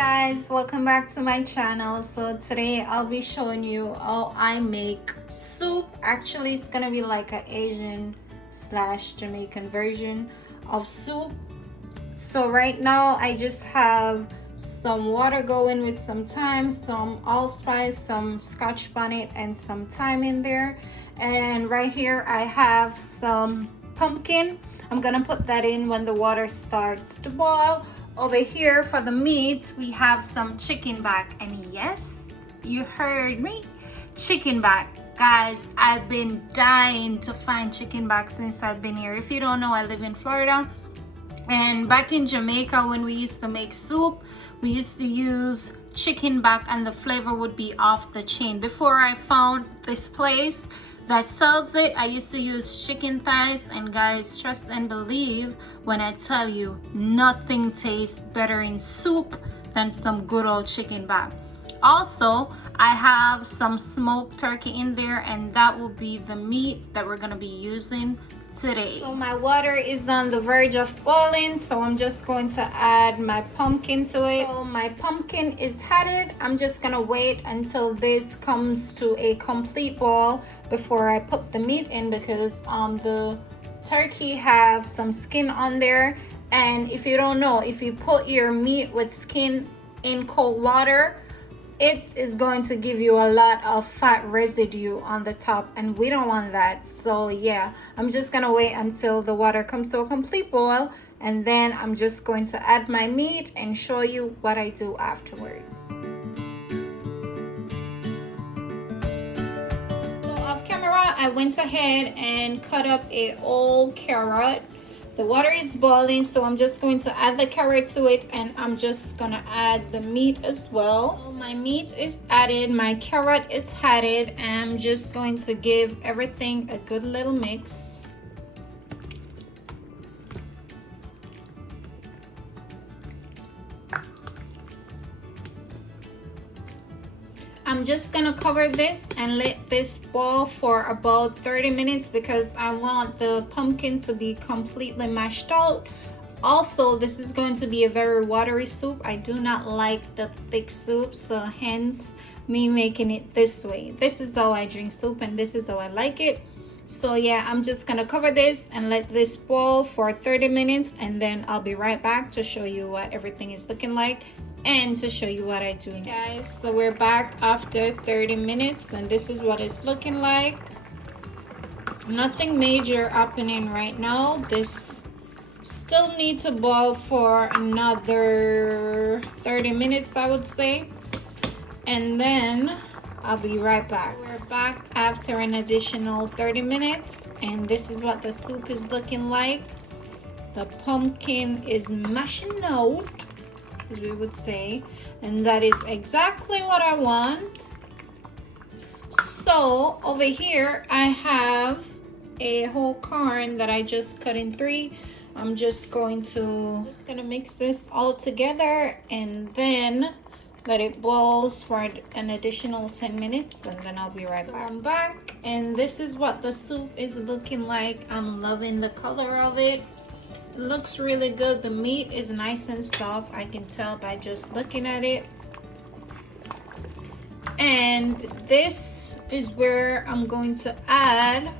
Guys, welcome back to my channel. So today I'll be showing you how I make soup. Actually, it's gonna be like an Asian slash Jamaican version of soup. So right now I just have some water going with some thyme, some allspice, some scotch bonnet, and some thyme in there. And right here I have some pumpkin. I'm gonna put that in when the water starts to boil. Over here for the meat, we have some chicken back, and yes, you heard me, chicken back. Guys, I've been dying to find chicken back since I've been here. If you don't know, I live in Florida, and back in Jamaica when we used to make soup, we used to use chicken back and the flavor would be off the chain. Before I found this place that sells it, I used to use chicken thighs, and guys, trust and believe when I tell you, nothing tastes better in soup than some good old chicken back. Also, I have some smoked turkey in there, and that will be the meat that we're gonna be using today. So my water is on the verge of boiling, so I'm just going to add my pumpkin to it. So my pumpkin is added. I'm just gonna wait until this comes to a complete boil before I put the meat in, because the turkey have some skin on there, and if you don't know, if you put your meat with skin in cold water, it is going to give you a lot of fat residue on the top, and we don't want that. So yeah, I'm just gonna wait until the water comes to a complete boil, and then I'm just going to add my meat and show you what I do afterwards. So off camera, I went ahead and cut up a whole carrot. The water is boiling, so I'm just going to add the carrot to it, and I'm just gonna add the meat as well. So my meat is added, my carrot is added, and I'm just going to give everything a good little mix. I'm just gonna cover this and let this boil for about 30 minutes because I want the pumpkin to be completely mashed out. Also, this is going to be a very watery soup. I do not like the thick soup, so hence me making it this way. This is how I drink soup, and this is how I like it. So yeah, I'm just gonna cover this and let this boil for 30 minutes, and then I'll be right back to show you what everything is looking like and to show you what I do. Guys, so we're back after 30 minutes, and this is what it's looking like. Nothing major happening right now. This still needs to boil for another 30 minutes, I would say, and then I'll be right back. We're back after an additional 30 minutes, and this is what the soup is looking like. The pumpkin is mashing out, as we would say, and that is exactly what I want. So over here I have a whole corn that I just cut in three. I'm just gonna mix this all together and then let it boil for an additional 10 minutes, and then I'll be right back. I'm back, and this is what the soup is looking like. I'm loving the color of it. It looks really good. The meat is nice and soft. I can tell by just looking at it. And this is where I'm going to add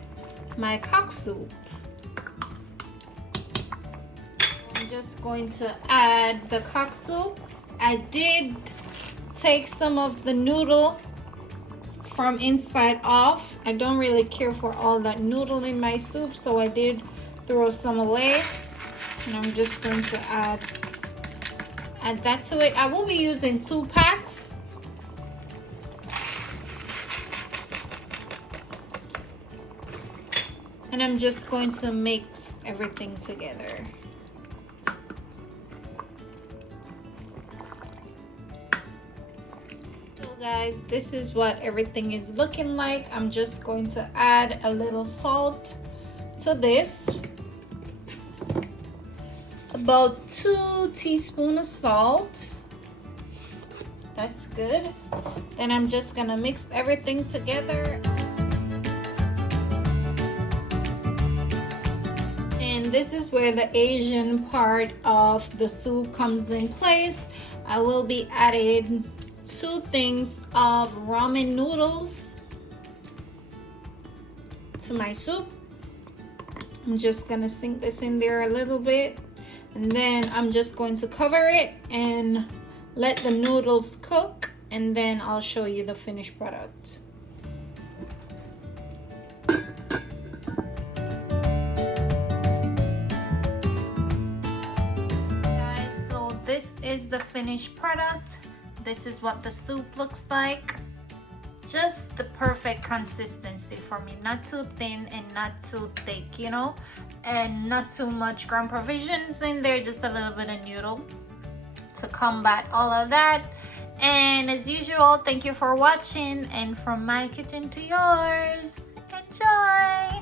my cock soup. I'm just going to add the cock soup. I did take some of the noodle from inside off. I don't really care for all that noodle in my soup, so I did throw some away. And I'm just going to add that to it. I will be using 2 packs. And I'm just going to mix everything together. So guys, this is what everything is looking like. I'm just going to add a little salt to this. About 2 teaspoons of salt. That's good. Then I'm just gonna mix everything together. And this is where the Asian part of the soup comes in place. I will be adding 2 things of ramen noodles to my soup. I'm just gonna sink this in there a little bit, and then I'm just going to cover it and let the noodles cook, and then I'll show you the finished product. Guys, so this is the finished product. This is what the soup looks like. Just the perfect consistency for me, not too thin and not too thick, you know, and not too much ground provisions in there, just a little bit of noodle to combat all of that. And as usual, thank you for watching, and from my kitchen to yours, enjoy.